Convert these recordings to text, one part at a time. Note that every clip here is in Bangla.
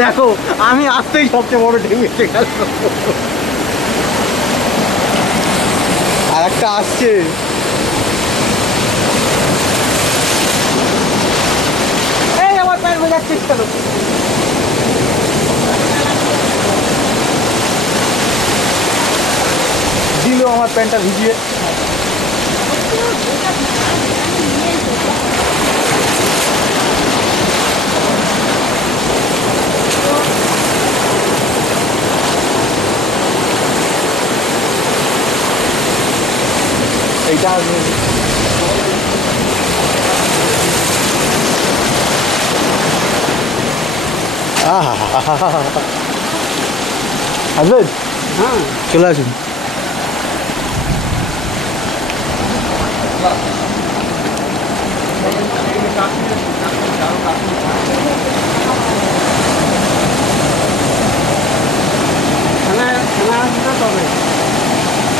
দেখো আমি আসতেই সবচেয়ে বড় ঢেউ এসে গেল। আর একটা আসছে। এই আমার প্যান্ট ভেজাচ্ছিস কেন? দিল আমার প্যান্টটা ভিজিয়ে। এইটা আসবেন? হ্যাঁ চলে আসুন।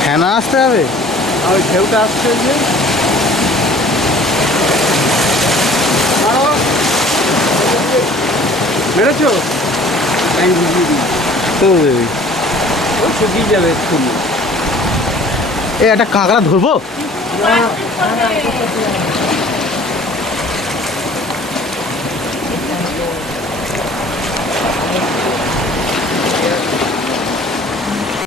ফ্যানা আসতে হবে। ওই ঢেউটা আসছে যে মেরেছো তো শুকিয়ে যাবে এক্ষুনি। একটা কাঁকড়া ধরবো।